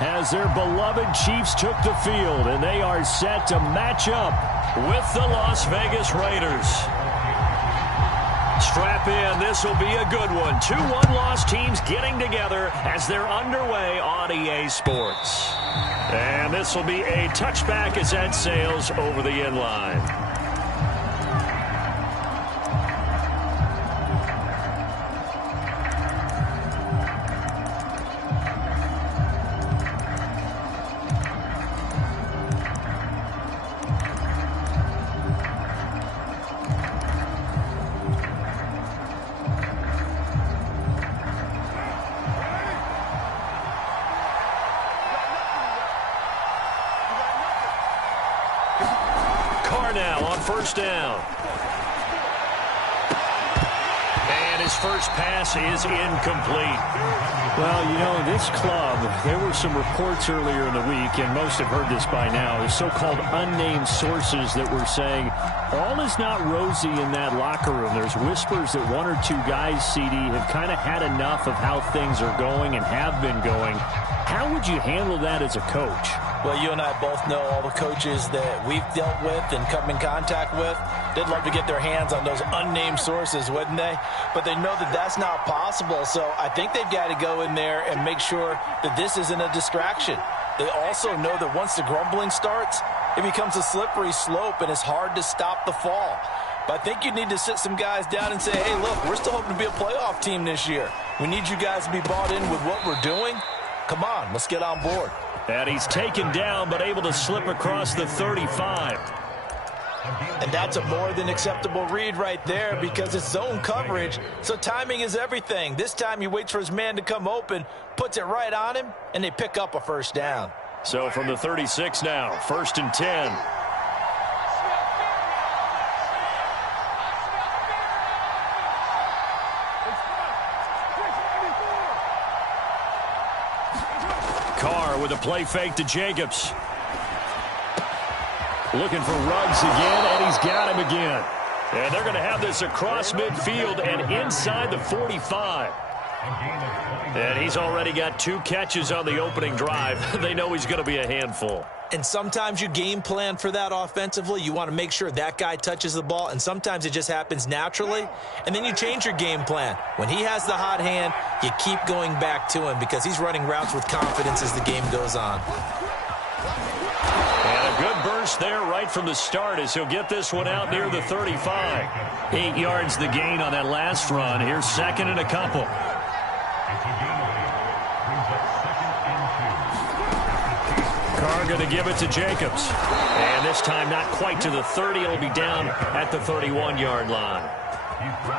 as their beloved Chiefs took the field, and they are set to match up with the Las Vegas Raiders. Strap in. This will be a good one. 2 one-loss teams getting together as they're underway on EA Sports. And this will be a touchback as that sails over the end line. Now on first down. And his first pass is incomplete. Well, you know, this club, there were some reports earlier in the week, and most have heard this by now, the so-called unnamed sources that were saying all is not rosy in that locker room. There's whispers that 1 or 2 guys, CD, have kind of had enough of how things are going and have been going. How would you handle that as a coach? Well, you and I both know all the coaches that we've dealt with and come in contact with. They'd love to get their hands on those unnamed sources, wouldn't they? But they know that that's not possible, so I think they've got to go in there and make sure that this isn't a distraction. They also know that once the grumbling starts, it becomes a slippery slope, and it's hard to stop the fall. But I think you need to sit some guys down and say, hey, look, we're still hoping to be a playoff team this year. We need you guys to be bought in with what we're doing. Come on, let's get on board. And he's taken down, but able to slip across the 35. And that's a more than acceptable read right there because it's zone coverage, so timing is everything. This time he waits for his man to come open, puts it right on him, and they pick up a first down. So from the 36 now, 1st and 10. Carr with a play fake to Jacobs. Looking for Ruggs again, and he's got him again. And they're going to have this across midfield and inside the 45. And he's already got 2 catches on the opening drive. They know he's going to be a handful. And sometimes you game plan for that offensively. You want to make sure that guy touches the ball, and sometimes it just happens naturally. And then you change your game plan. When he has the hot hand, you keep going back to him because he's running routes with confidence as the game goes on. And a good burst there right from the start as he'll get this one out near the 35. 8 yards the gain on that last run. Here's 2nd and a couple. Carr going to give it to Jacobs. And this time not quite to the 30. It'll be down at the 31-yard line.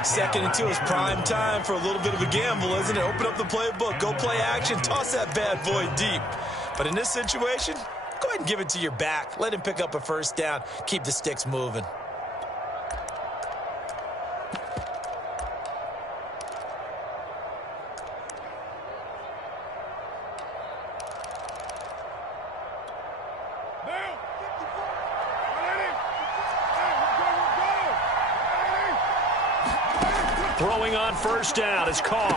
2nd and 2 is prime time for a little bit of a gamble, isn't it? Open up the playbook, go play action, toss that bad boy deep. But in this situation, go ahead and give it to your back. Let him pick up a first down. Keep the sticks moving. Throwing on first down is Carr.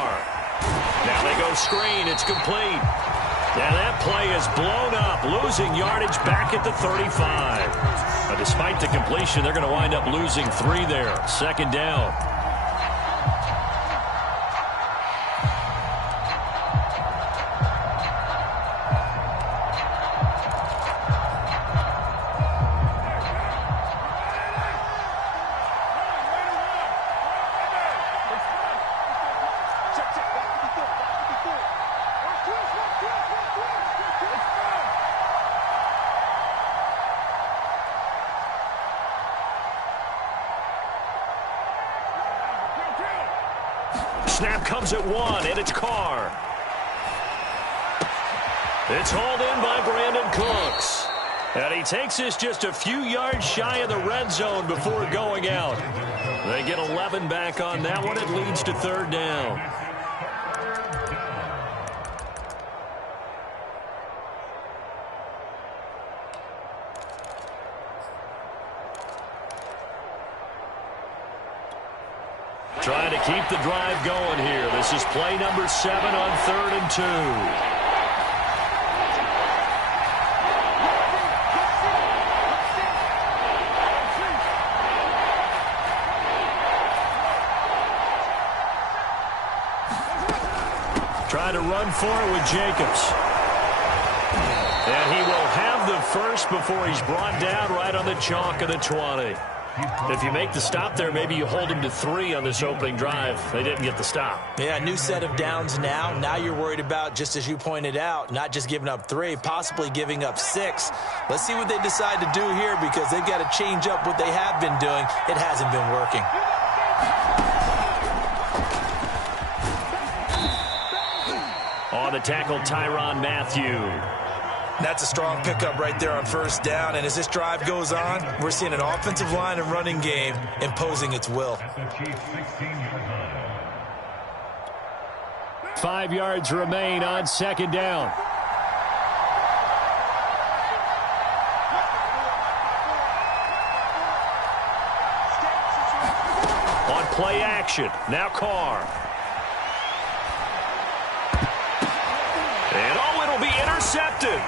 Now they go screen. It's complete. And that play is blown up, losing yardage back at the 35. But despite the completion, they're going to wind up losing 3 there. 2nd down. Snap comes at 1, and it's Carr. It's hauled in by Brandon Cooks. And he takes this just a few yards shy of the red zone before going out. They get 11 back on that one. It leads to 3rd down. Trying to keep the drive going here. This is play number 7 on 3rd and 2. to run for it with Jacobs. And he will have the first before he's brought down right on the chalk of the 20. If you make the stop there, maybe you hold him to 3 on this opening drive. They didn't get the stop. Yeah, new set of downs now. Now you're worried about, just as you pointed out, not just giving up 3, possibly giving up 6. Let's see what they decide to do here, because they've got to change up what they have been doing. It hasn't been working. On the tackle, Tyrann Mathieu. That's a strong pickup right there on first down. And as this drive goes on, we're seeing an offensive line and running game imposing its will. 5 yards remain on second down. On play action, now Carr. And oh, it'll be intercepted.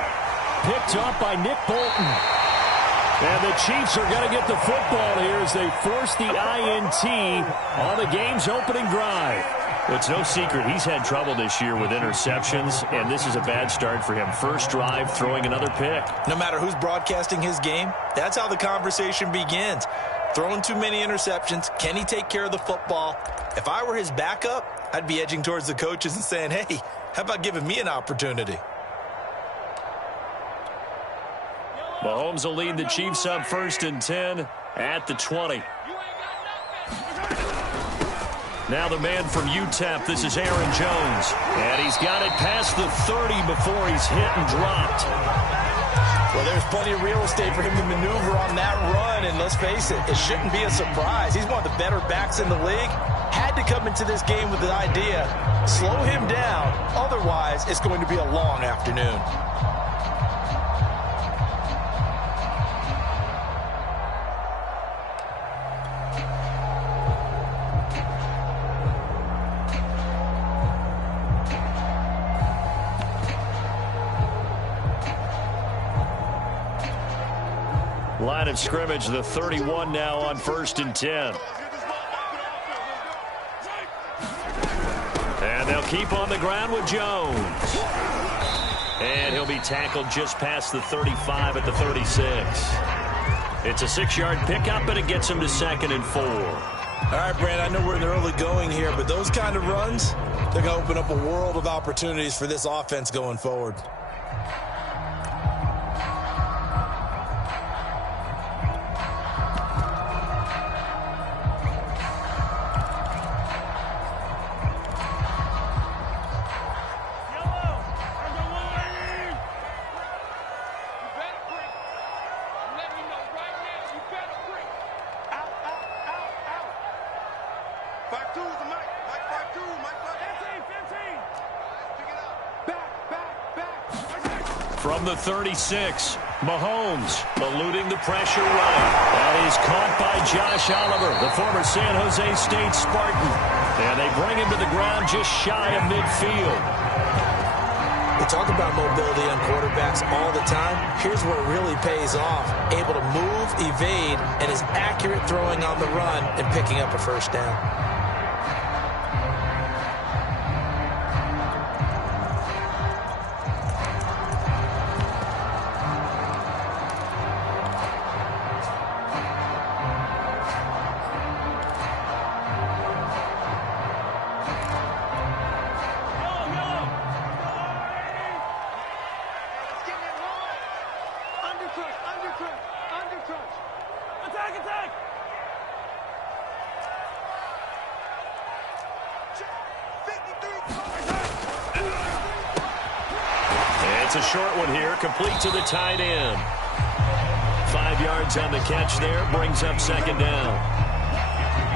Picked up by Nick Bolton. And the Chiefs are going to get the football here as they force the INT on the game's opening drive. Well, it's no secret he's had trouble this year with interceptions, and this is a bad start for him. First drive, throwing another pick. No matter who's broadcasting his game, that's how the conversation begins. Throwing too many interceptions. Can he take care of the football? If I were his backup, I'd be edging towards the coaches and saying, hey, how about giving me an opportunity? Mahomes will lead the Chiefs up 1st and 10 at the 20. Now the man from UTEP, this is Aaron Jones. And he's got it past the 30 before he's hit and dropped. Well, there's plenty of real estate for him to maneuver on that run. And let's face it, it shouldn't be a surprise. He's one of the better backs in the league. Had to come into this game with the idea, slow him down. Otherwise, it's going to be a long afternoon. Line of scrimmage, the 31 now on 1st and 10. And they'll keep on the ground with Jones. And he'll be tackled just past the 35 at the 36. It's a 6-yard pickup, and it gets him to 2nd and 4. All right, Brand, I know we're in the early going here, but those kind of runs, they're going to open up a world of opportunities for this offense going forward. From the 36, Mahomes eluding the pressure running. That is caught by Josh Oliver, the former San Jose State Spartan. And they bring him to the ground just shy of midfield. We talk about mobility on quarterbacks all the time. Here's where it really pays off. Able to move, evade, and is accurate throwing on the run and picking up a first down. It's a short one here, complete to the tight end. 5 yards on the catch there, brings up 2nd down.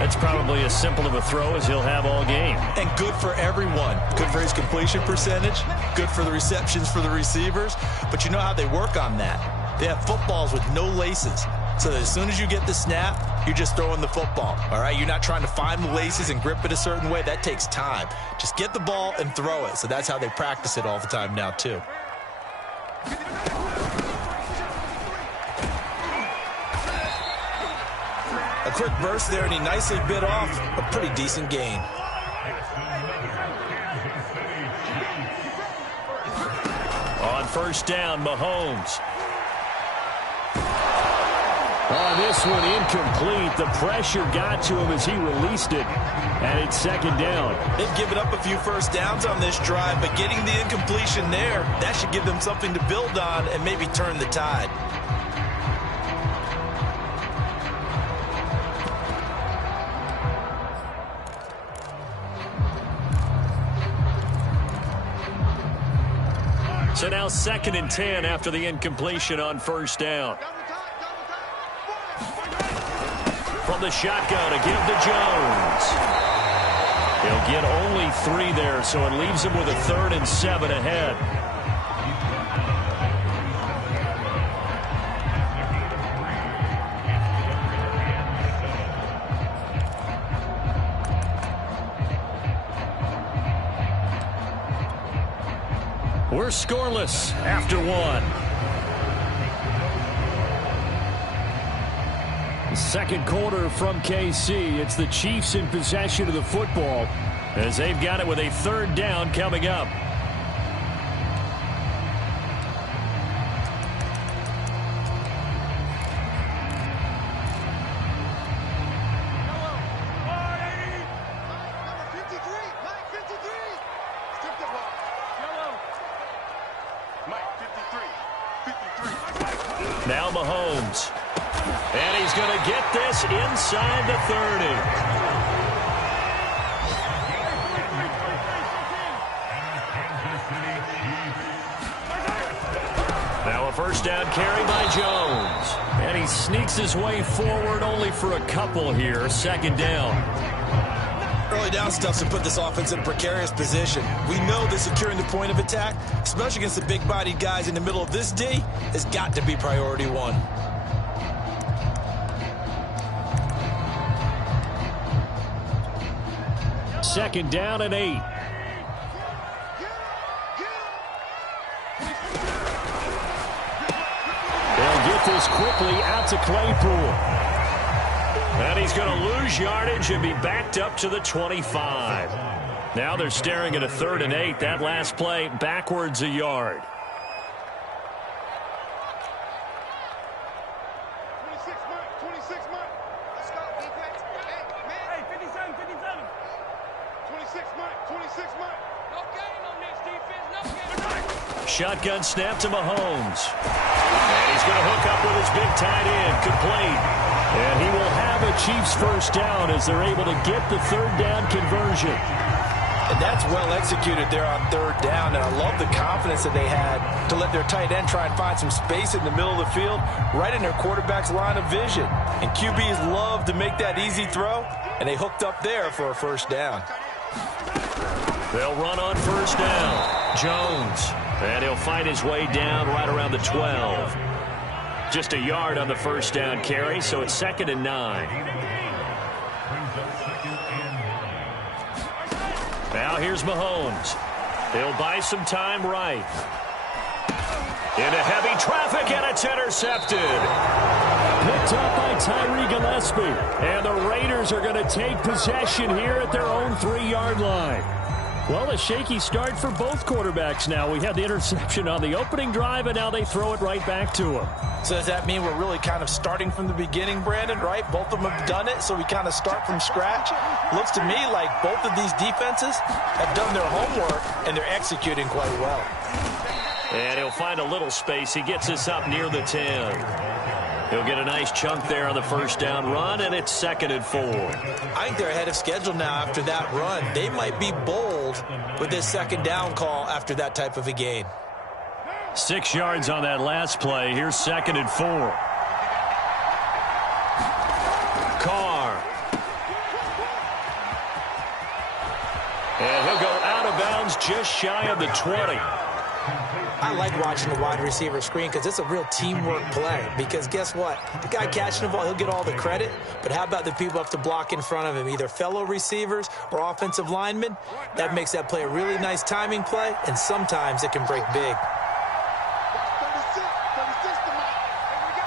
That's probably as simple of a throw as he'll have all game. And good for everyone. Good for his completion percentage. Good for the receptions for the receivers. But you know how they work on that. They have footballs with no laces. So that as soon as you get the snap, you're just throwing the football. All right, you're not trying to find the laces and grip it a certain way. That takes time. Just get the ball and throw it. So that's how they practice it all the time now, too. A quick burst there, and he nicely bit off a pretty decent gain. first down, Mahomes. Oh, this one incomplete. The pressure got to him as he released it, and it's second down. They've given up a few first downs on this drive, but getting the incompletion there, that should give them something to build on and maybe turn the tide. So now 2nd and 10 after the incompletion on first down. From the shotgun, a give to Jones. He'll get only 3 there, so it leaves him with a 3rd and 7 ahead. We're scoreless after 1. Second quarter from KC. It's the Chiefs in possession of the football as they've got it with a 3rd down coming up. Now Mahomes. And he's going to get this inside the 30. Now a first down carry by Jones. And he sneaks his way forward only for a couple here. 2nd down. Early down stuff to put this offense in a precarious position. We know that securing the point of attack, especially against the big-bodied guys in the middle of this D, has got to be priority 1. Second down and 8. They'll get this quickly out to Claypool. And he's going to lose yardage and be backed up to the 25. Now they're staring at a 3rd and 8. That last play backwards a yard. 26 Mike. Let's go, defense. Hey, 57. 26 Mike. No game on this defense. No game. Shotgun snap to Mahomes. And he's going to hook up with his big tight end. Complete. And he will have a Chiefs first down as they're able to get the 3rd down conversion. And that's well executed there on 3rd down. And I love the confidence that they had to let their tight end try and find some space in the middle of the field, right in their quarterback's line of vision. And QBs love to make that easy throw, and they hooked up there for a first down. They'll run on first down. Jones. And he'll find his way down right around the 12. Just a yard on the first down carry, so it's 2nd and 9. Now here's Mahomes. He'll buy some time right. Into heavy traffic, and it's intercepted. Picked up by Tyree Gillespie. And the Raiders are going to take possession here at their own 3-yard line. Well, a shaky start for both quarterbacks now. We had the interception on the opening drive, and now they throw it right back to him. So does that mean we're really kind of starting from the beginning, Brandon, right? Both of them have done it, so we kind of start from scratch. Looks to me like both of these defenses have done their homework, and they're executing quite well. And he'll find a little space. He gets us up near the 10. He'll get a nice chunk there on the first down run, and it's 2nd and 4. I think they're ahead of schedule now after that run. They might be bold with this 2nd down call after that type of a gain. 6 yards on that last play. Here's 2nd and 4. Carr. And he'll go out of bounds just shy of the 20. I like watching the wide receiver screen because it's a real teamwork play. Because guess what? The guy catching the ball, he'll get all the credit. But how about the people up to block in front of him, either fellow receivers or offensive linemen? That makes that play a really nice timing play, and sometimes it can break big. 36 to Mike. Here we go.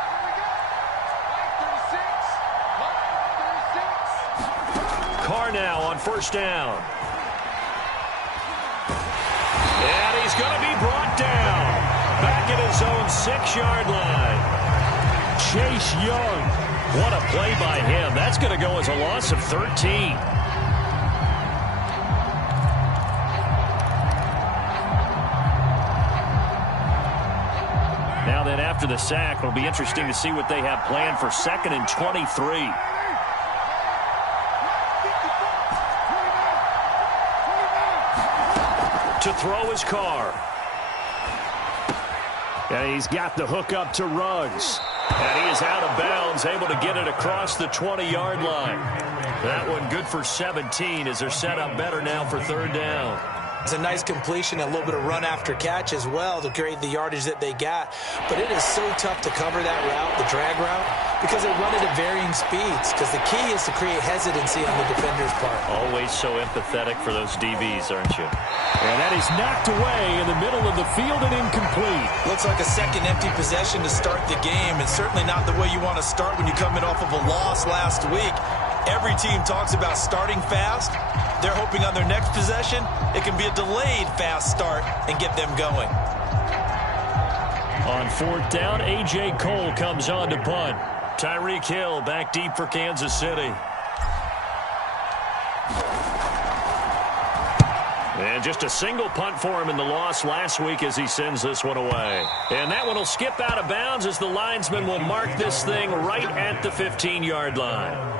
36. Carr now on first down. And he's going to be brought down. 6-yard line. Chase Young. What a play by him. That's going to go as a loss of 13. Now then, after the sack, it'll be interesting to see what they have planned for 2nd and 23. To throw his car. And he's got the hook up to Ruggs. And he is out of bounds, able to get it across the 20-yard line. That one good for 17 as they're set up better now for 3rd down. It's a nice completion, a little bit of run after catch as well to create the yardage that they got. But it is so tough to cover that route, the drag route, because they run it at varying speeds. Because the key is to create hesitancy on the defender's part. Always so empathetic for those DBs, aren't you? And that is knocked away in the middle of the field and incomplete. Looks like a second empty possession to start the game, and certainly not the way you want to start when you're coming off of a loss last week. Every team talks about starting fast. They're hoping on their next possession, it can be a delayed fast start and get them going. On 4th down, A.J. Cole comes on to punt. Tyreek Hill back deep for Kansas City. And just a single punt for him in the loss last week as he sends this one away. And that one will skip out of bounds as the linesman will mark this thing right at the 15-yard line.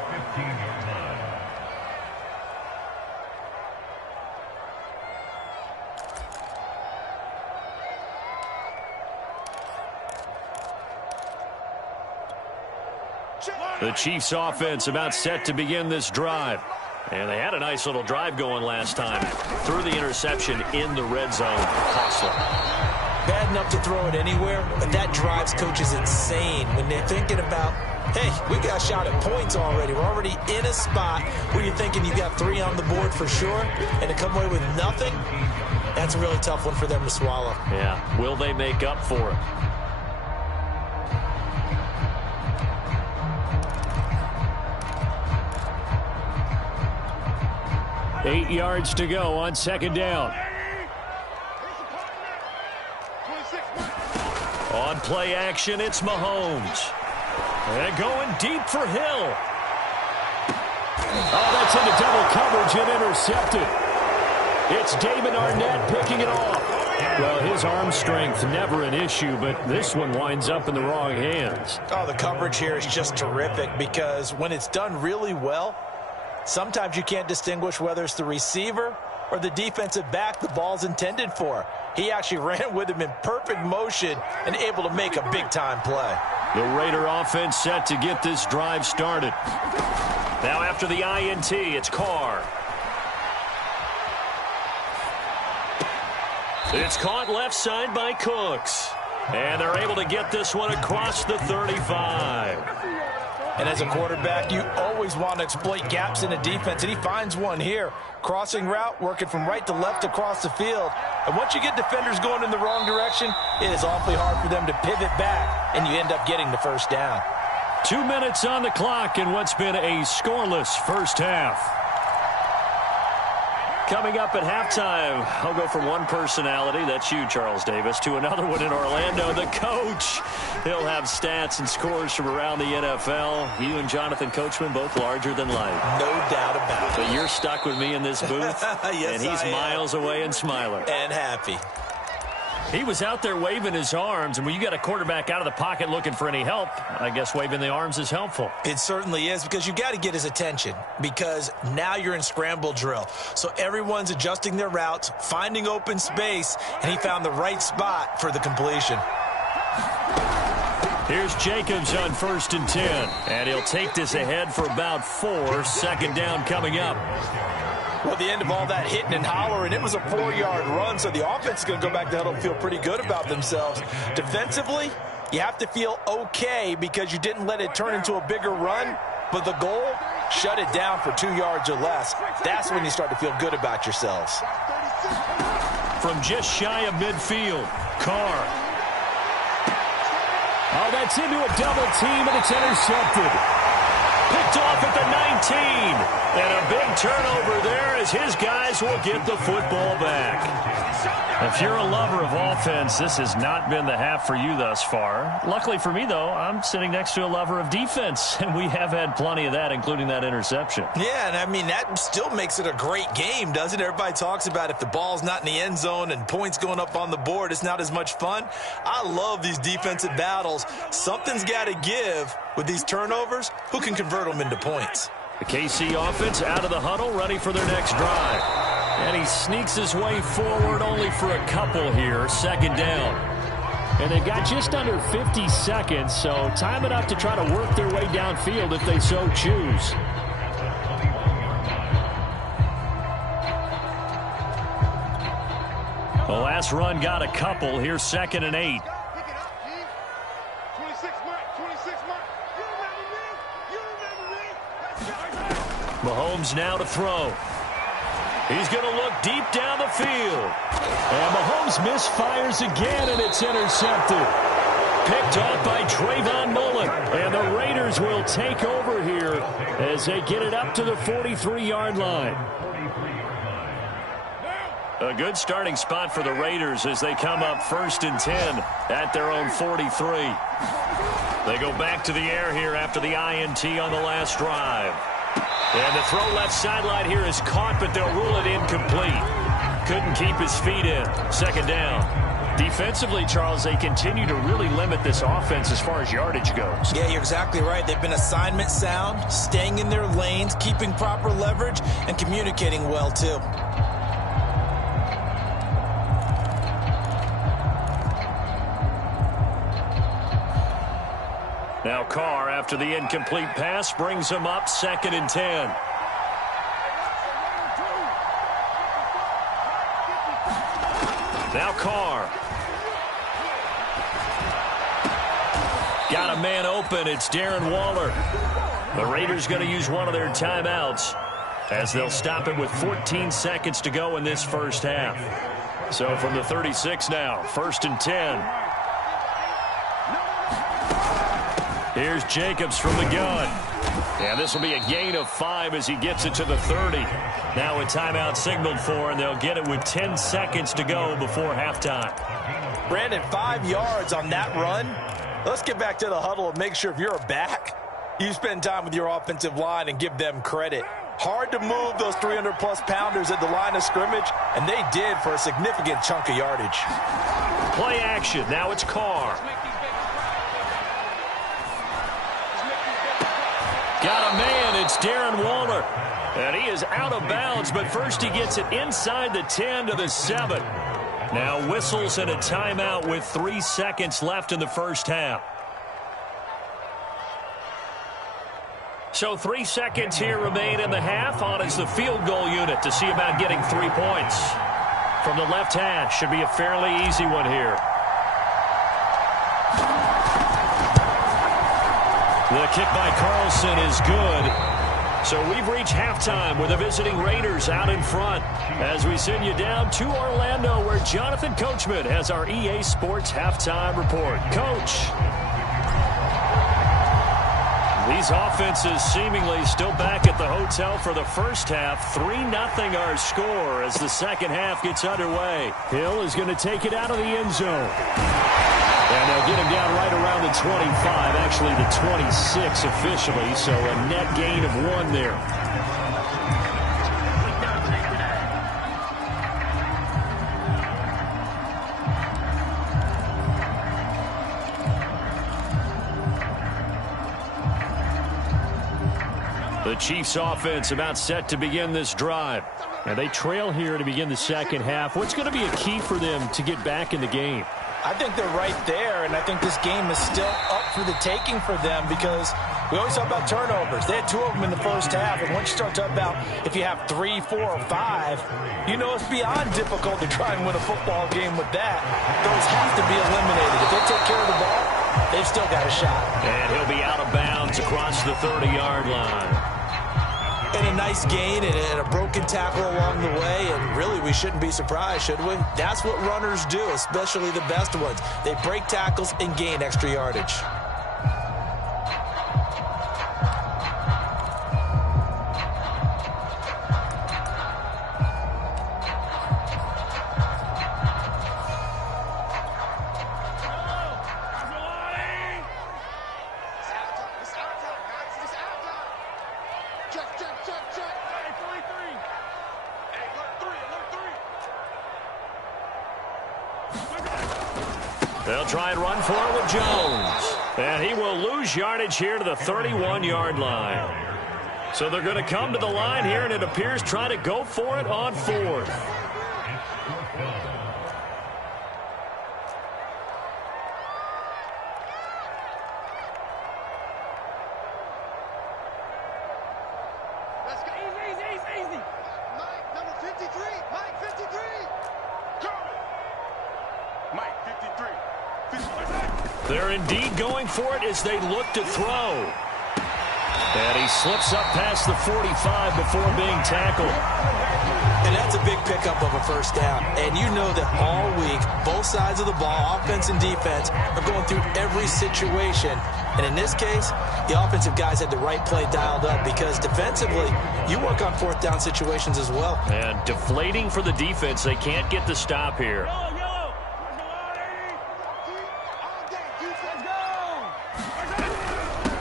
The Chiefs offense about set to begin this drive. And they had a nice little drive going last time. Threw the interception in the red zone. Costly. Bad enough to throw it anywhere, but that drives coaches insane when they're thinking about, hey, we got a shot at points already. We're already in a spot where you're thinking you got 3 on the board for sure, and to come away with nothing, that's a really tough one for them to swallow. Yeah. Will they make up for it? Eight yards to go on 2nd down. On play action, it's Mahomes. And going deep for Hill. Oh, that's into double coverage and intercepted. It's David Arnett picking it off. Well, his arm strength never an issue, but this one winds up in the wrong hands. Oh, the coverage here is just terrific because when it's done really well, sometimes you can't distinguish whether it's the receiver or the defensive back the ball's intended for. He actually ran with him in perfect motion and able to make a big-time play. The Raider offense set to get this drive started. Now after the INT, it's Carr. It's caught left side by Cooks. And they're able to get this one across the 35. And as a quarterback, you always want to exploit gaps in the defense, and he finds one here. Crossing route, working from right to left across the field. And once you get defenders going in the wrong direction, it is awfully hard for them to pivot back, and you end up getting the first down. 2 minutes on the clock in what's been a scoreless first half. Coming up at halftime, I'll go from one personality, that's you, Charles Davis, to another one in Orlando, the coach. He'll have stats and scores from around the NFL. You and Jonathan Coachman, both larger than life. No doubt about it. But you're stuck with me in this booth, Yes, and he's miles away and smiling. And happy. He was out there waving his arms, and when you got a quarterback out of the pocket looking for any help, I guess waving the arms is helpful. It certainly is, because you got to get his attention, because now you're in scramble drill. So everyone's adjusting their routes, finding open space, and he found the right spot for the completion. Here's Jacobs on 1st and 10, and he'll take this ahead for about 4. 2nd down coming up. Well, the end of all that hitting and hollering, it was a 4-yard run, so the offense is going to go back to huddle and feel pretty good about themselves. Defensively, you have to feel okay because you didn't let it turn into a bigger run, but the goal, shut it down for 2 yards or less. That's when you start to feel good about yourselves. From just shy of midfield, Carr. Oh, that's into a double team, and it's intercepted. Picked off at the 19. And a big turnover there as his guys will get the football back. If you're a lover of offense, this has not been the half for you thus far. Luckily for me, though, I'm sitting next to a lover of defense, and we have had plenty of that, including that interception. Yeah, and I mean, that still makes it a great game, doesn't it? Everybody talks about if the ball's not in the end zone and points going up on the board, it's not as much fun. I love these defensive battles. Something's got to give with these turnovers. Who can convert them into points? The KC offense out of the huddle, ready for their next drive. And he sneaks his way forward only for a couple here, second down. And they've got just under 50 seconds, so time enough to try to work their way downfield if they so choose. The last run got a couple. Here's 2nd and 8. Mahomes now to throw. He's going to look deep down the field. And Mahomes misfires again, and it's intercepted. Picked off by Trayvon Mullen. And the Raiders will take over here as they get it up to the 43-yard line. A good starting spot for the Raiders as they come up 1st and 10 at their own 43. They go back to the air here after the INT on the last drive. And the throw left sideline here is caught, but they'll rule it incomplete. Couldn't keep his feet in. 2nd down. Defensively, Charles, they continue to really limit this offense as far as yardage goes. Yeah, you're exactly right. They've been assignment sound, staying in their lanes, keeping proper leverage, and communicating well, too. Now Carr, after the incomplete pass, brings him up 2nd and 10. Now Carr. Got a man open. It's Darren Waller. The Raiders going to use one of their timeouts as they'll stop it with 14 seconds to go in this first half. So from the 36 now, 1st and 10. Here's Jacobs from the gun. And this will be a gain of 5 as he gets it to the 30. Now a timeout signaled for, and they'll get it with 10 seconds to go before halftime. Brandon, 5 yards on that run. Let's get back to the huddle and make sure if you're a back, you spend time with your offensive line and give them credit. Hard to move those 300-plus pounders at the line of scrimmage, and they did for a significant chunk of yardage. Play action. Now it's Carr. Got a man. It's Darren Waller. And he is out of bounds, but first he gets it inside the 10 to the 7. Now whistles and a timeout with 3 seconds left in the first half. So 3 seconds here remain in the half. On is the field goal unit to see about getting 3 points. From the left hash, should be a fairly easy one here. The kick by Carlson is good. So we've reached halftime with the visiting Raiders out in front as we send you down to Orlando where Jonathan Coachman has our EA Sports halftime report. Coach. These offenses seemingly still back at the hotel for the first half. 3-0 our score as the second half gets underway. Hill is going to take it out of the end zone. And they'll get him down right around the 25, actually the 26 officially, so a net gain of 1 there. The Chiefs offense about set to begin this drive. And they trail here to begin the second half. What's going to be a key for them to get back in the game? I think they're right there, and I think this game is still up for the taking for them because we always talk about turnovers. They had 2 of them in the first half, and once you start talking about if you have 3, 4, or 5, you know it's beyond difficult to try and win a football game with that. Those have to be eliminated. If they take care of the ball, they've still got a shot. And he'll be out of bounds across the 30-yard line. And a nice gain and a broken tackle along the way, and really we shouldn't be surprised, should we? That's what runners do, especially the best ones. They break tackles and gain extra yardage. They'll try and run for it with Jones. And he will lose yardage here to the 31-yard line. So they're going to come to the line here, and it appears try to go for it on fourth. Let's go. Easy. Mike, number 53. Mike, 53. Go. Mike, 53. They're indeed going for it as they look to throw. And he slips up past the 45 before being tackled. And that's a big pickup of a first down. And you know that all week, both sides of the ball, offense and defense, are going through every situation. And in this case, the offensive guys had the right play dialed up because defensively, you work on fourth down situations as well. And deflating for the defense. They can't get the stop here.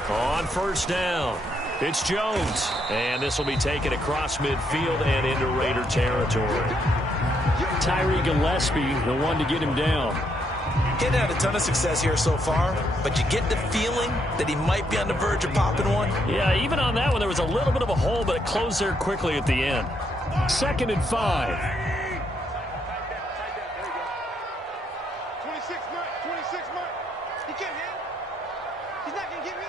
On first down, it's Jones. And this will be taken across midfield and into Raider territory. Tyree Gillespie, the one to get him down. He hadn't had a ton of success here so far, but you get the feeling that he might be on the verge of popping one. Yeah, even on that one, there was a little bit of a hole, but it closed there quickly at the end. 2nd and 5. 26 Mike. He can't hit. He's not going to get me.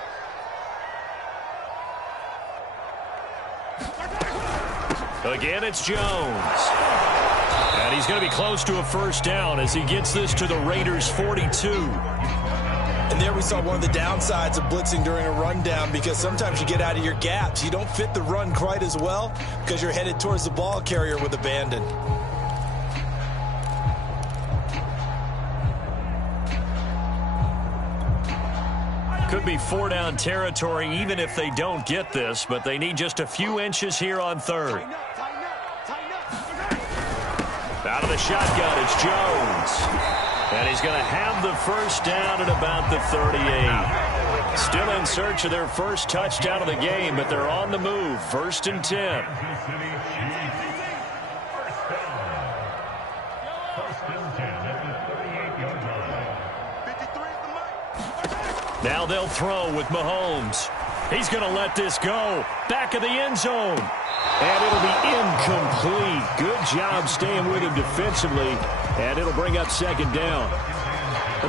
Again, it's Jones. And he's going to be close to a first down as he gets this to the Raiders' 42. And there we saw one of the downsides of blitzing during a rundown because sometimes you get out of your gaps. You don't fit the run quite as well because you're headed towards the ball carrier with abandon. Could be 4-down territory even if they don't get this, but they need just a few inches here on third. Out of the shotgun, it's Jones. And he's going to have the first down at about the 38. Still in search of their first touchdown of the game, but they're on the move. 1st and 10. Now they'll throw with Mahomes. He's going to let this go. Back of the end zone. And it'll be incomplete. Good job staying with him defensively. And it'll bring up 2nd down.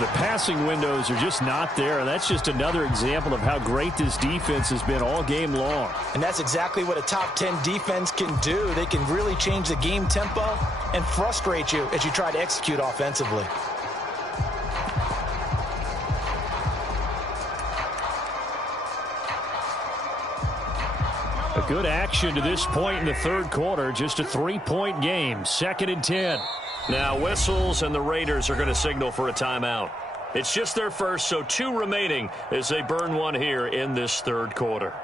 The passing windows are just not there. And that's just another example of how great this defense has been all game long. And that's exactly what a top 10 defense can do. They can really change the game tempo and frustrate you as you try to execute offensively. Good action to this point in the third quarter. Just a 3-point game. 2nd and 10. Now whistles, and the Raiders are going to signal for a timeout. It's just their first, so 2 remaining as they burn one here in this third quarter.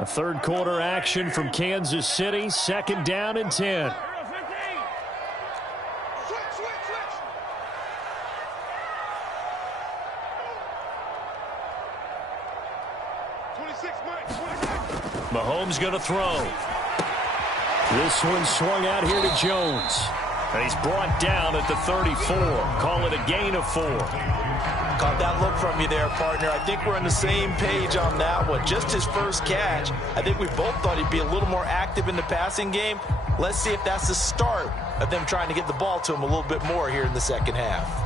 A third quarter action from Kansas City. 2nd down and 10. Mahomes going to throw. This one swung out here to Jones. And he's brought down at the 34. Call it a gain of 4. Caught that look from you there, partner. I think we're on the same page on that one. Just his first catch. I think we both thought he'd be a little more active in the passing game. Let's see if that's the start of them trying to get the ball to him a little bit more here in the second half.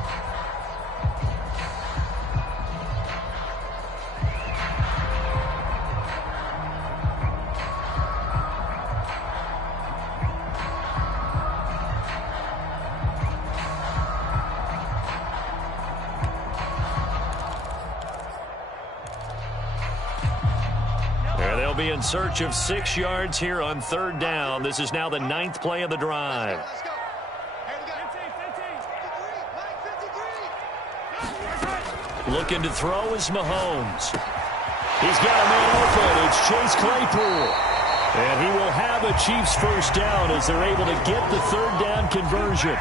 Be in search of 6 yards here on 3rd down. This is now the 9th play of the drive. Looking to throw is Mahomes. He's got a man open. It's Chase Claypool. And he will have a Chiefs first down as they're able to get the 3rd down conversion.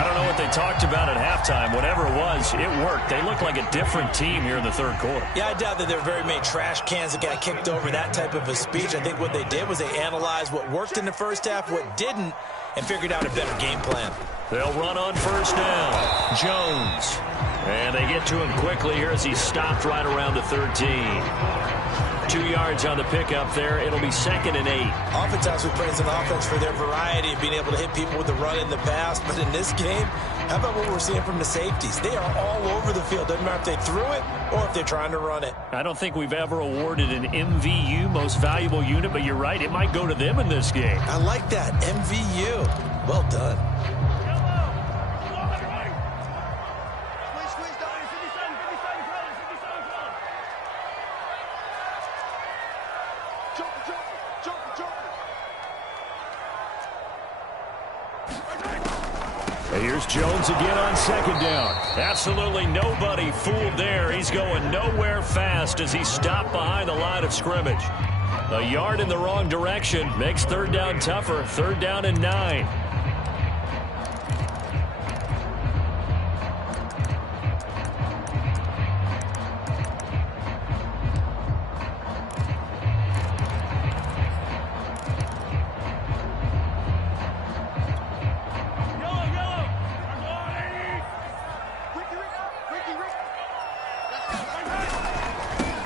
I don't know what they talked about at halftime. Whatever it was, it worked. They looked like a different team here in the third quarter. Yeah, I doubt that there were very many trash cans that got kicked over, that type of a speech. I think what they did was they analyzed what worked in the first half, what didn't, and figured out a better game plan. They'll run on first down. Jones. And they get to him quickly here as he stopped right around the 13. 2 yards on the pickup there. It'll be 2nd and 8. Oftentimes we praise an offense for their variety of being able to hit people with the run in the pass. But in this game, how about what we're seeing from the safeties? They are all over the field. Doesn't matter if they threw it or if they're trying to run it. I don't think we've ever awarded an MVU, most valuable unit, but you're right. It might go to them in this game. I like that. MVU. Well done. Here's Jones again on 2nd down. Absolutely nobody fooled there. He's going nowhere fast as he stopped behind the line of scrimmage. A yard in the wrong direction makes 3rd down tougher. 3rd down and 9.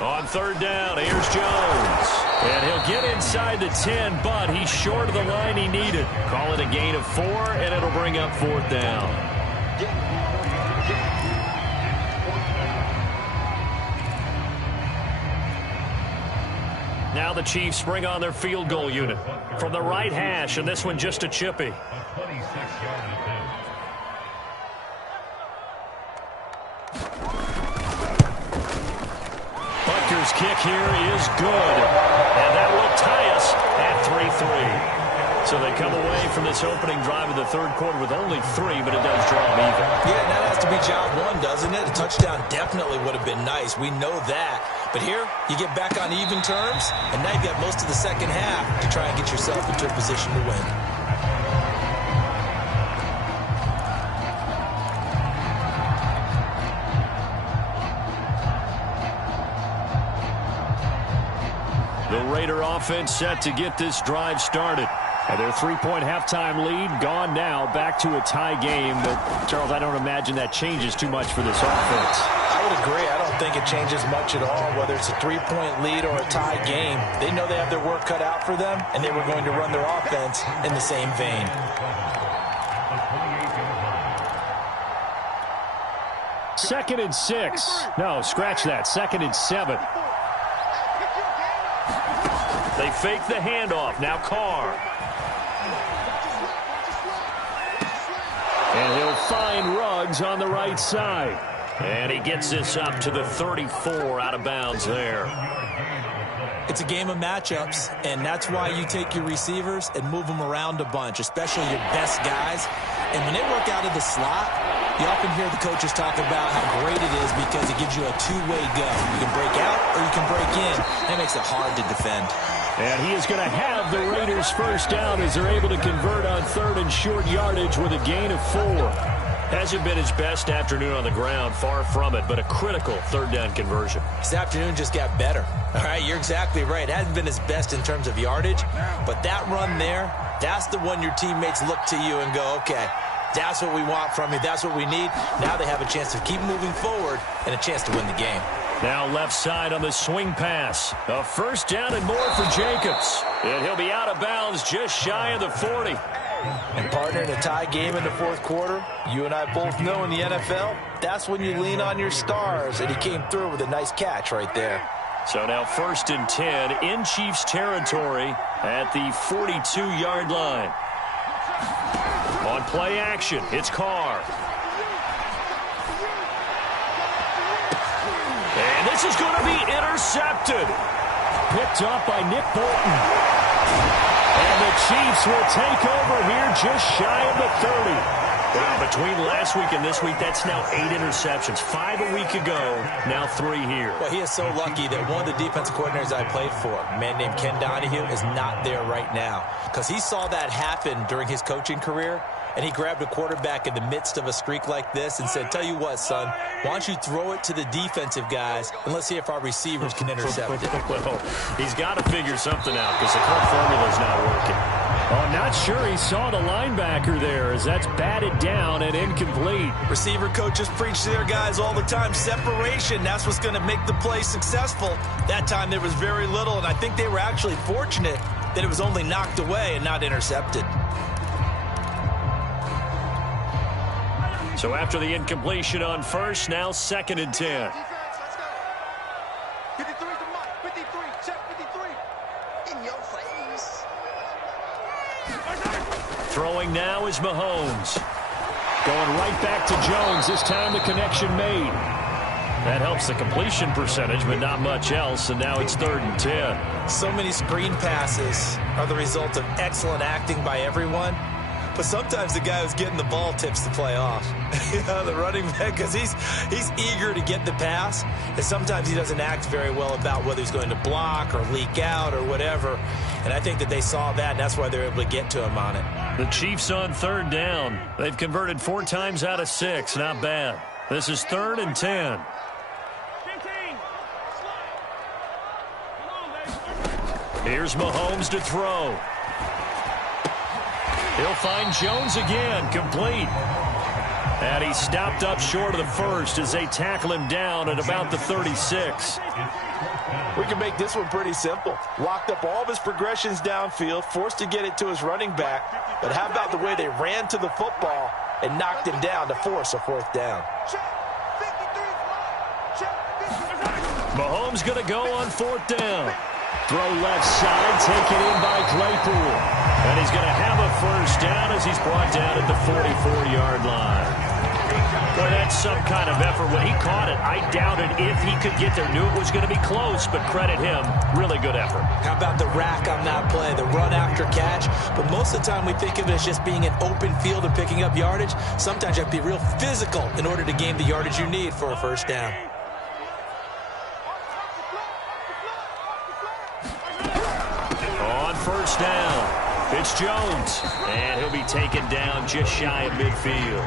On 3rd down, here's Jones. And he'll get inside the 10, but he's short of the line he needed. Call it a gain of 4, and it'll bring up 4th down. Now the Chiefs bring on their field goal unit from the right hash, and this one just a chippy. Kick here is good, and that will tie us at 3-3. So they come away from this opening drive of the third quarter with only 3, but it does draw them even. Yeah, and that has to be job one, doesn't it? A touchdown definitely would have been nice. We know that. But here, you get back on even terms, and now you've got most of the second half to try and get yourself into a position to win. The Raider offense set to get this drive started. And their 3-point halftime lead gone now, back to a tie game. But, Charles, I don't imagine that changes too much for this offense. I would agree. I don't think it changes much at all, whether it's a 3-point lead or a tie game. They know they have their work cut out for them, and they were going to run their offense in the same vein. Second and 6. No, scratch that. 2nd and 7. They fake the handoff. Now Carr. And he'll find Ruggs on the right side. And he gets this up to the 34 out of bounds there. It's a game of matchups, and that's why you take your receivers and move them around a bunch, especially your best guys. And when they work out of the slot, you often hear the coaches talk about how great it is because it gives you a two-way go. You can break out or you can break in. That makes it hard to defend. And he is going to have the Raiders first down as they're able to convert on 3rd and short yardage with a gain of 4. Hasn't been his best afternoon on the ground, far from it, but a critical 3rd down conversion. This afternoon just got better. All right, you're exactly right. It hasn't been his best in terms of yardage, but that run there, that's the one your teammates look to you and go, okay, that's what we want from you. That's what we need. Now they have a chance to keep moving forward and a chance to win the game. Now left side on the swing pass. A first down and more for Jacobs. And he'll be out of bounds just shy of the 40. And partner, in a tie game in the fourth quarter, you and I both know in the NFL, that's when you lean on your stars. And he came through with a nice catch right there. So now 1st and 10 in Chiefs territory at the 42-yard line. On play action, it's Carr. And this is going to be intercepted. Picked off by Nick Bolton. And the Chiefs will take over here just shy of the 30. Wow, between last week and this week, that's now 8 interceptions. 5 a week ago, now 3 here. Well, he is so lucky that one of the defensive coordinators I played for, a man named Ken Donahue, is not there right now. Because he saw that happen during his coaching career, and he grabbed a quarterback in the midst of a streak like this and said, tell you what, son, why don't you throw it to the defensive guys, and let's see if our receivers can intercept it. Well, he's got to figure something out because the current formula's not working. Oh, I'm not sure he saw the linebacker there as that's batted down and incomplete. Receiver coaches preach to their guys all the time. Separation, that's what's going to make the play successful. That time there was very little, and I think they were actually fortunate that it was only knocked away and not intercepted. So after the incompletion on first, now 2nd and 10. 53 to Mike. 53. Check 53. In your face. Throwing now is Mahomes. Going right back to Jones. This time the connection made. That helps the completion percentage, but not much else, and now it's 3rd and 10. So many screen passes are the result of excellent acting by everyone. But sometimes the guy who's getting the ball tips the play off. The running back, because he's eager to get the pass, and sometimes he doesn't act very well about whether he's going to block or leak out or whatever. And I think that they saw that, and that's why they're able to get to him on it. The Chiefs on 3rd down. They've converted 4 times out of 6. Not bad. This is 3rd and 10. Here's Mahomes to throw. He'll find Jones again, complete. And he stopped up short of the first as they tackle him down at about the 36. We can make this one pretty simple. Locked up all of his progressions downfield, forced to get it to his running back. But how about the way they ran to the football and knocked him down to force a 4th down? Mahomes going to go on 4th down. Throw left side, taken in by Claypool. And he's going to have a 1st down as he's brought down at the 44-yard line. Well, that's some kind of effort. When he caught it, I doubted if he could get there. Knew it was going to be close, but credit him. Really good effort. How about the rack on that play, the run after catch? But most of the time we think of it as just being an open field and picking up yardage. Sometimes you have to be real physical in order to gain the yardage you need for a 1st down. On 1st down. It's Jones, and he'll be taken down just shy of midfield.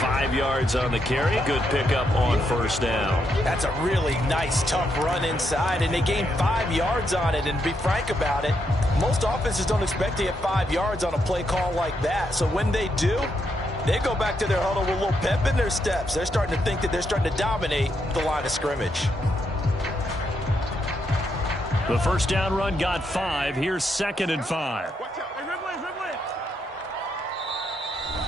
5 yards on the carry. Good pickup on 1st down. That's a really nice, tough run inside, and they gained 5 yards on it. And to be frank about it, most offenses don't expect to get 5 yards on a play call like that. So when they do, they go back to their huddle with a little pep in their steps. They're starting to think that they're starting to dominate the line of scrimmage. The 1st down run got 5. Here's 2nd and 5.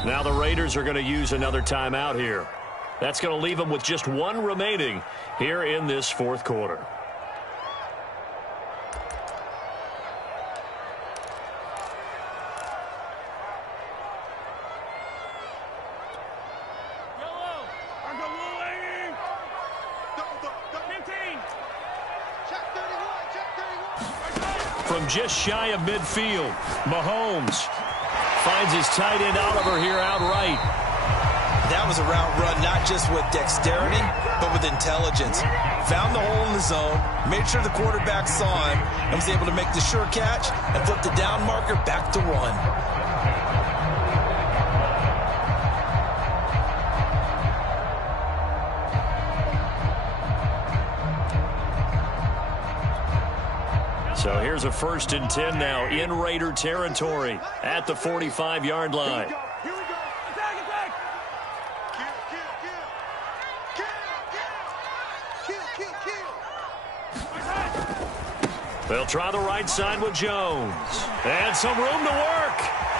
Now the Raiders are going to use another timeout here. That's going to leave them with just 1 remaining here in this 4th quarter. From just shy of midfield, Mahomes finds his tight end Oliver here outright. That was a route run not just with dexterity, but with intelligence. Found the hole in the zone, made sure the quarterback saw him, and was able to make the sure catch and flip the down marker back to run. So here's a 1st and 10 now in Raider territory at the 45-yard line. Here we go. Attack. Kill. They'll try the right side with Jones. And some room to work.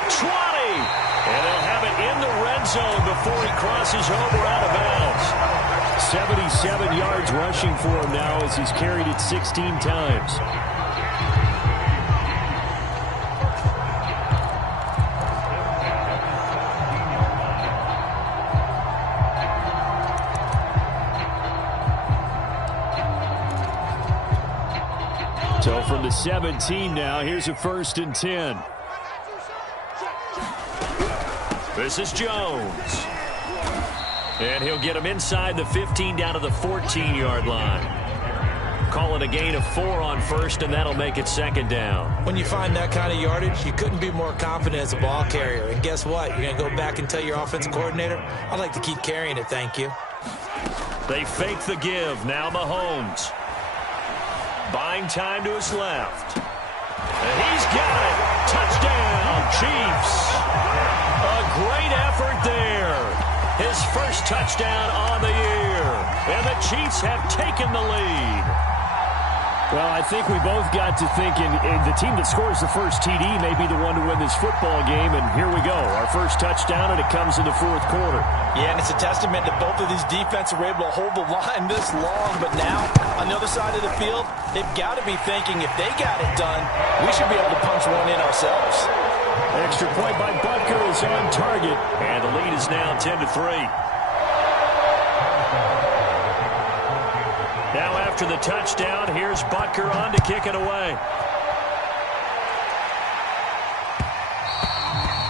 20. And they'll have it in the red zone before he crosses over out of bounds. 77 yards rushing for him now as he's carried it 16 times. So from the 17 now, here's a 1st and 10. This is Jones. And he'll get him inside the 15 down to the 14-yard line. Call it a gain of 4 on first, and that'll make it second down. When you find that kind of yardage, you couldn't be more confident as a ball carrier. And guess what? You're going to go back and tell your offensive coordinator, I'd like to keep carrying it, thank you. They fake the give. Now Mahomes. Buying time to his left. And he's got it. Touchdown, Chiefs. A great effort there. His first touchdown on the year. And the Chiefs have taken the lead. Well, I think we both got to thinking the team that scores the first TD may be the one to win this football game, and here we go. Our first touchdown, and it comes in the fourth quarter. Yeah, and it's a testament that both of these defenses were able to hold the line this long, but now, on the other side of the field, they've got to be thinking if they got it done, we should be able to punch one in ourselves. Extra point by Butker is on target. And the lead is now 10-3. Now after the touchdown, here's Butker on to kick it away.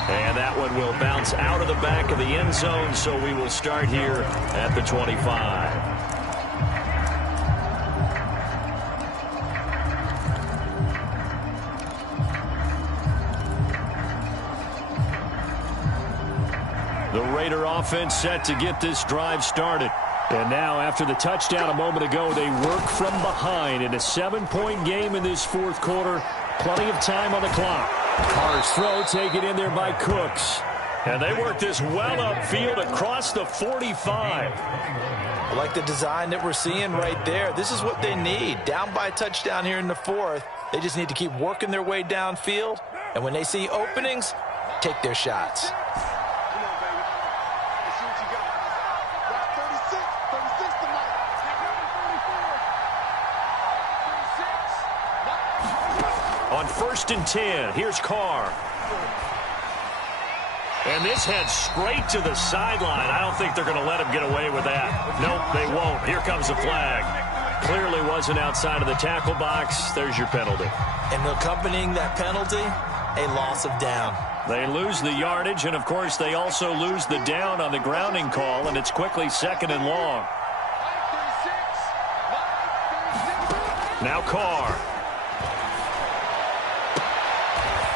And that one will bounce out of the back of the end zone, so we will start here at the 25. The Raider offense set to get this drive started. And now, after the touchdown a moment ago, they work from behind in a 7-point game in this fourth quarter. Plenty of time on the clock. Carr's throw taken in there by Cooks. And they work this well upfield across the 45. I like the design that we're seeing right there. This is what they need. Down by a touchdown here in the fourth. They just need to keep working their way downfield. And when they see openings, take their shots. On 1st and 10, here's Carr. And this heads straight to the sideline. I don't think they're going to let him get away with that. Nope, they won't. Here comes the flag. Clearly wasn't outside of the tackle box. There's your penalty. And accompanying that penalty, a loss of down. They lose the yardage, and, of course, they also lose the down on the grounding call, and it's quickly 2nd and long. Now Carr.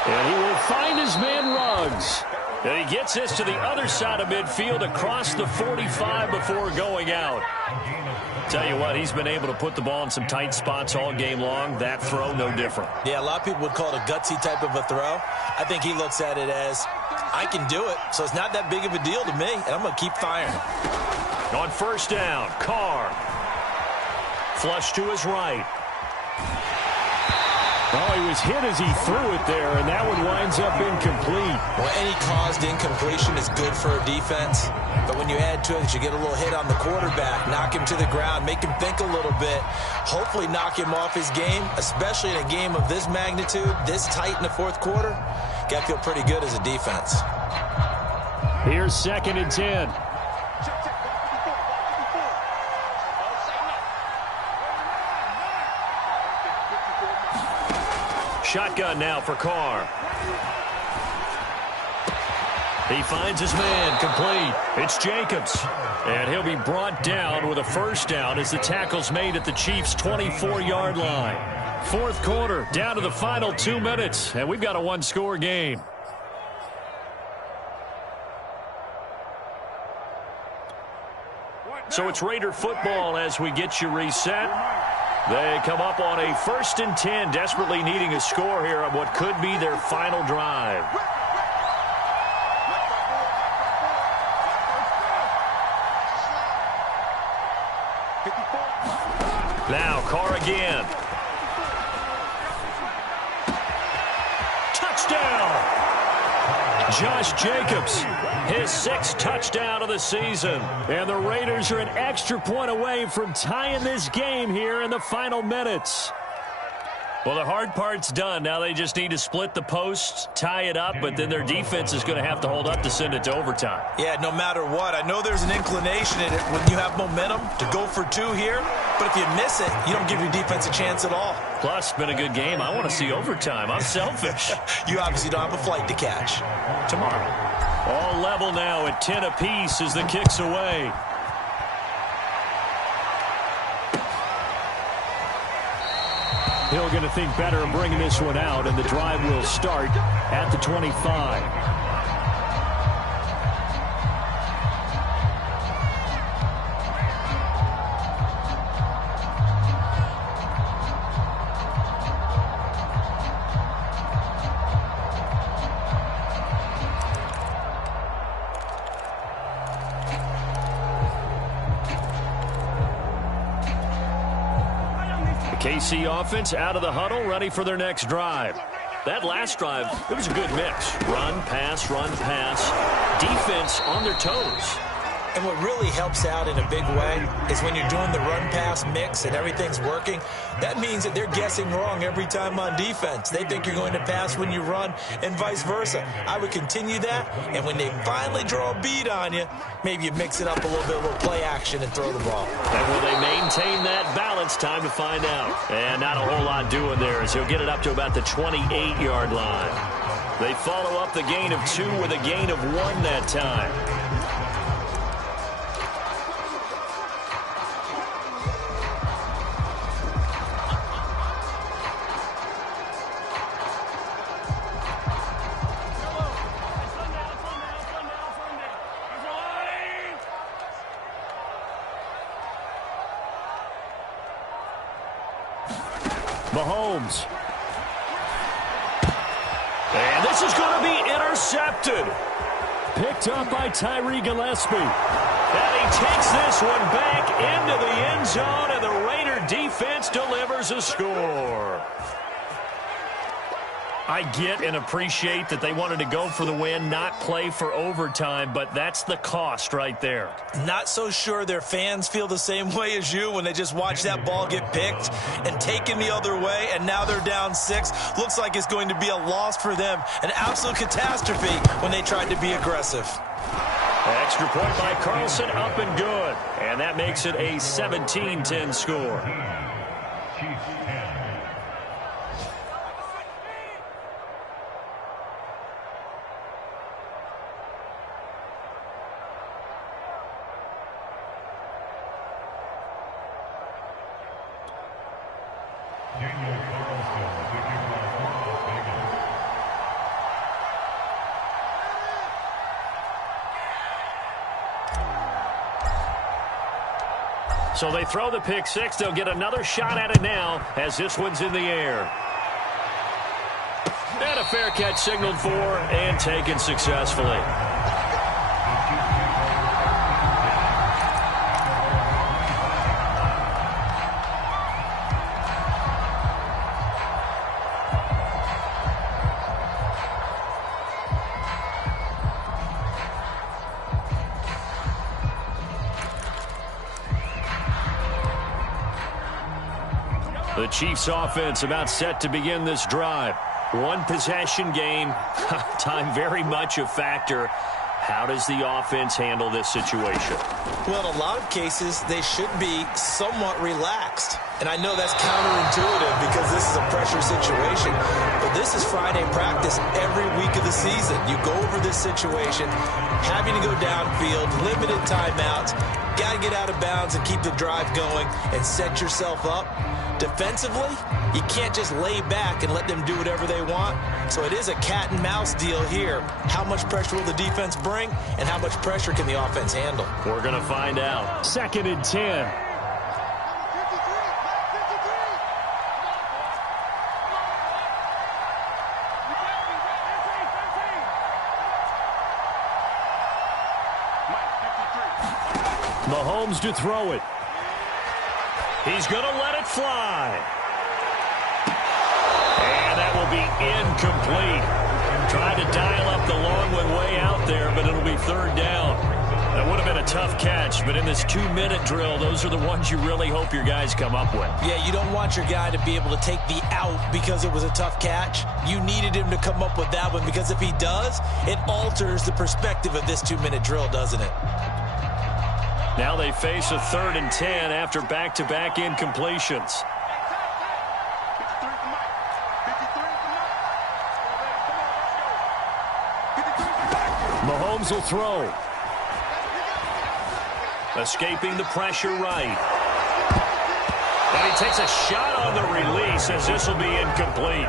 And he will find his man Ruggs. And he gets this to the other side of midfield across the 45 before going out. Tell you what, he's been able to put the ball in some tight spots all game long. That throw, no different. Yeah, a lot of people would call it a gutsy type of a throw. I think he looks at it as, I can do it, so it's not that big of a deal to me, and I'm going to keep firing. On 1st down, Carr. Flush to his right. Oh, he was hit as he threw it there, and that one winds up incomplete. Well, any caused incompletion is good for a defense, but when you add to it, you get a little hit on the quarterback, knock him to the ground, make him think a little bit, hopefully knock him off his game, especially in a game of this magnitude, this tight in the fourth quarter. Got to feel pretty good as a defense. Here's 2nd and 10. Shotgun now for Carr. He finds his man, complete. It's Jacobs. And he'll be brought down with a 1st down as the tackle's made at the Chiefs' 24-yard line. Fourth quarter, down to the final 2 minutes, and we've got a one-score game. So it's Raider football as we get you reset. They come up on a 1st and 10, desperately needing a score here on what could be their final drive. Now, Carr again. Touchdown! Josh Jacobs, his 6th touchdown of the season. And the Raiders are an extra point away from tying this game here in the final minutes. Well, the hard part's done. Now they just need to split the posts, tie it up, but then their defense is going to have to hold up to send it to overtime. Yeah, no matter what. I know there's an inclination in it when you have momentum to go for 2 here, but if you miss it, you don't give your defense a chance at all. Plus, it's been a good game. I want to see overtime. I'm selfish. You obviously don't have a flight to catch. Tomorrow. All level now at 10 apiece as the kick's away. He'll going to think better of bringing this one out, and the drive will start at the 25. KC offense out of the huddle, ready for their next drive. That last drive, it was a good mix. Run, pass, defense on their toes. And what really helps out in a big way is when you're doing the run-pass mix and everything's working, that means that they're guessing wrong every time on defense. They think you're going to pass when you run and vice versa. I would continue that, and when they finally draw a beat on you, maybe you mix it up a little play action and throw the ball. And will they maintain that balance? Time to find out. And not a whole lot doing there as he'll get it up to about the 28-yard line. They follow up the gain of 2 with a gain of 1 that time. Mahomes. And this is going to be intercepted. Picked up by Tyree Gillespie. And he takes this one back into the end zone, and the Raider defense delivers a score. I get and appreciate that they wanted to go for the win, not play for overtime, but that's the cost right there. Not so sure their fans feel the same way as you when they just watch that ball get picked and taken the other way, and now they're down 6. Looks like it's going to be a loss for them, an absolute catastrophe when they tried to be aggressive. Extra point by Carlson, up and good. And that makes it a 17-10 score. So they throw the pick 6. They'll get another shot at it now as this one's in the air. And a fair catch signaled for and taken successfully. The Chiefs offense about set to begin this drive. One possession game. Time very much a factor. How does the offense handle this situation? Well, in a lot of cases, they should be somewhat relaxed. And I know that's counterintuitive because this is a pressure situation. But this is Friday practice every week of the season. You go over this situation, having to go downfield, limited timeouts, got to get out of bounds and keep the drive going and set yourself up. Defensively, you can't just lay back and let them do whatever they want. So it is a cat and mouse deal here. How much pressure will the defense bring, and how much pressure can the offense handle? We're going to find out. 2nd and 10. Mahomes to throw it. He's going to let it fly. And that will be incomplete. Tried to dial up the long one way out there, but it'll be 3rd down. That would have been a tough catch, but in this 2-minute drill, those are the ones you really hope your guys come up with. Yeah, you don't want your guy to be able to take the out because it was a tough catch. You needed him to come up with that one because if he does, it alters the perspective of this 2-minute drill, doesn't it? Now they face a 3rd and 10 after back-to-back incompletions. Mahomes will throw. Escaping the pressure right. And he takes a shot on the release as this will be incomplete.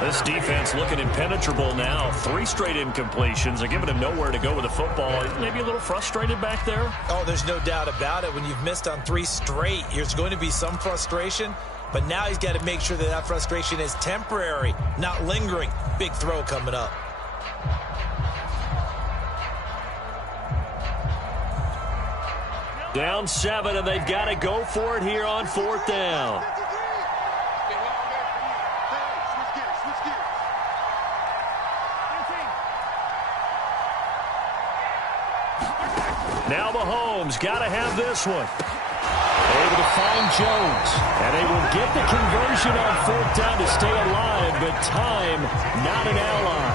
This defense looking impenetrable now. 3 straight incompletions. They're giving him nowhere to go with the football. Maybe a little frustrated back there. Oh, there's no doubt about it. When you've missed on 3 straight, there's going to be some frustration. But now he's got to make sure that that frustration is temporary, not lingering. Big throw coming up. Down 7, and they've got to go for it here on 4th down. Now Mahomes got to have this one. Able to find Jones. And they will get the conversion on 4th down to stay alive, but time not an ally.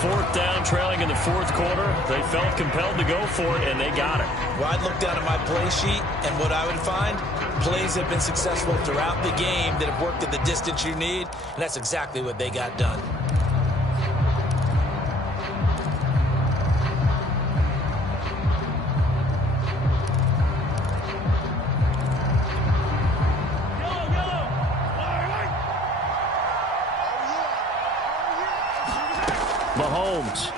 4th down, trailing in the 4th quarter. They felt compelled to go for it, and they got it. Well, I'd look down at my play sheet, and what I would find, plays have been successful throughout the game that have worked at the distance you need, and that's exactly what they got done. Mahomes.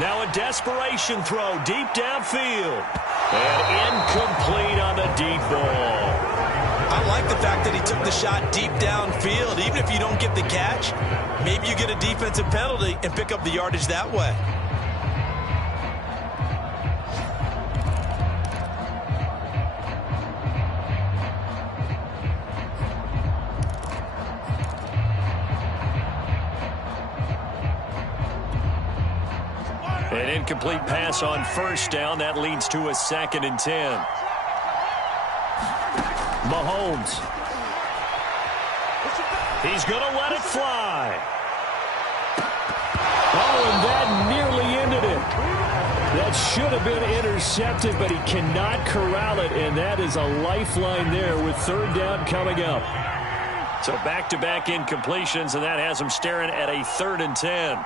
Now a desperation throw deep downfield. And incomplete on the deep ball. I like the fact that he took the shot deep downfield. Even if you don't get the catch, maybe you get a defensive penalty and pick up the yardage that way. An incomplete pass on 1st down. That leads to a 2nd and 10. Mahomes. He's going to let it fly. Oh, and that nearly ended it. That should have been intercepted, but he cannot corral it, and that is a lifeline there with 3rd down coming up. So back-to-back incompletions, and that has him staring at a 3rd and 10.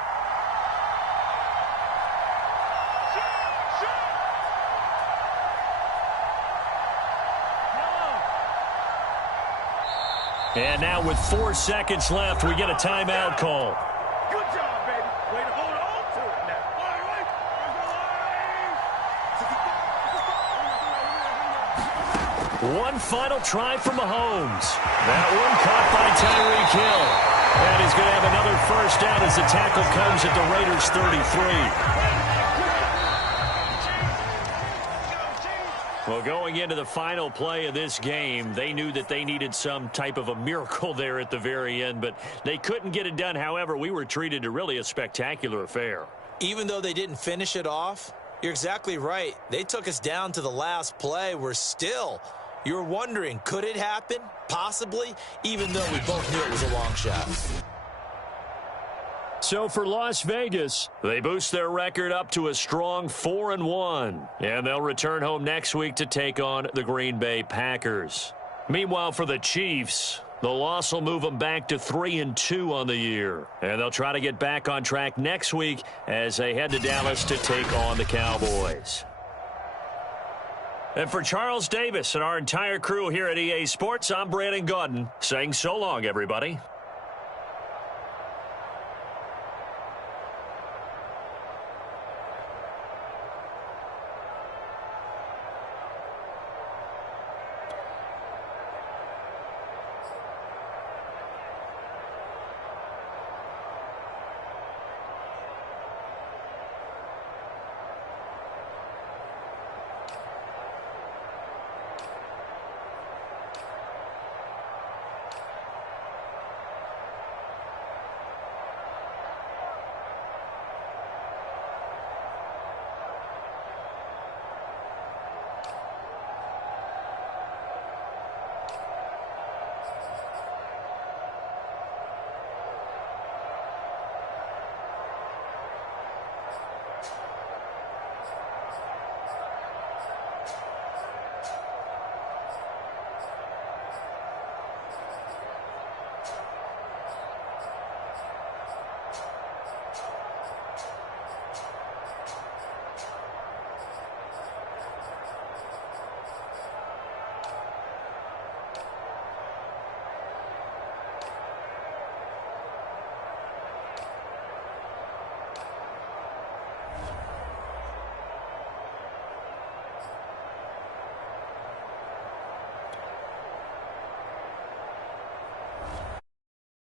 And now with 4 seconds left, we get a timeout call. Good job, baby. Way to hold on to it now. One final try for Mahomes. That one caught by Tyreek Hill. And he's going to have another 1st down as the tackle comes at the Raiders' 33. Well, going into the final play of this game, they knew that they needed some type of a miracle there at the very end, but they couldn't get it done. However, we were treated to really a spectacular affair. Even though they didn't finish it off, you're exactly right. They took us down to the last play. We're still, you're wondering, could it happen? Possibly, even though we both knew it was a long shot. So for Las Vegas, they boost their record up to a strong 4-1, and they'll return home next week to take on the Green Bay Packers. Meanwhile, for the Chiefs, the loss will move them back to 3-2 on the year, and they'll try to get back on track next week as they head to Dallas to take on the Cowboys. And for Charles Davis and our entire crew here at EA Sports, I'm Brandon Gaudin saying so long, everybody.